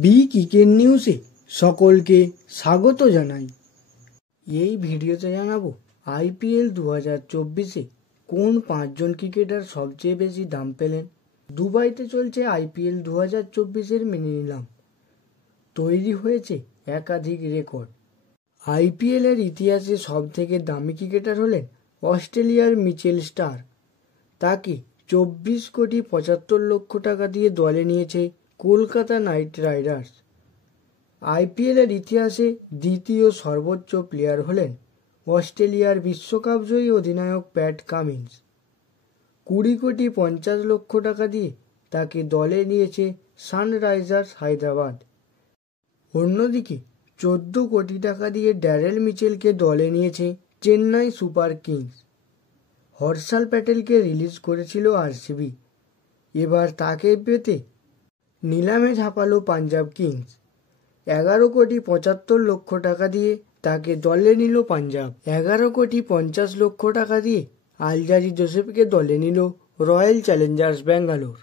B cricket নিউজে সকলকে স্বাগত জানাই। এই ভিডিওতে জানাবো আইপিএল 2024-এ কোন 5জন ক্রিকেটার সবচেয়ে বেশি দাম পেলেন। দুবাইতে চলছে আইপিএল 2024-এর মিনি নিলাম। তৈরি হয়েছে একাধিক রেকর্ড। আইপিএলের ইতিহাসে সবথেকে দামি ক্রিকেটার হলেন অস্ট্রেলিয়ার মিচেল স্টার্ক। তাকে 24,75,00,000 টাকা দিয়ে দলে নিয়েছে কলকাতা নাইট রাইডার্স। আইপিএলের ইতিহাসে দ্বিতীয় সর্বোচ্চ প্লেয়ার হলেন অস্ট্রেলিয়ার বিশ্বকাপজয়ী অধিনায়ক প্যাট কামিন্স। 20,50,00,000 টাকা দিয়ে তাকে দলে নিয়েছে সানরাইজার্স হায়দ্রাবাদ। অন্যদিকে 14 কোটি টাকা দিয়ে ড্যারেল মিচেলকে দলে নিয়েছে চেন্নাই সুপার কিংস। হর্ষাল প্যাটেলকে রিলিজ করেছিল আরসিবি। এবার তাকে পেতে নিলামে ঝাঁপালো পাঞ্জাব কিংস। 11,75,00,000 টাকা দিয়ে তাকে দলে নিল পাঞ্জাব। 11,50,00,000 টাকা দিয়ে আলজারি জোসেফকে দলে নিল রয়্যাল চ্যালেঞ্জার্স ব্যাঙ্গালোর।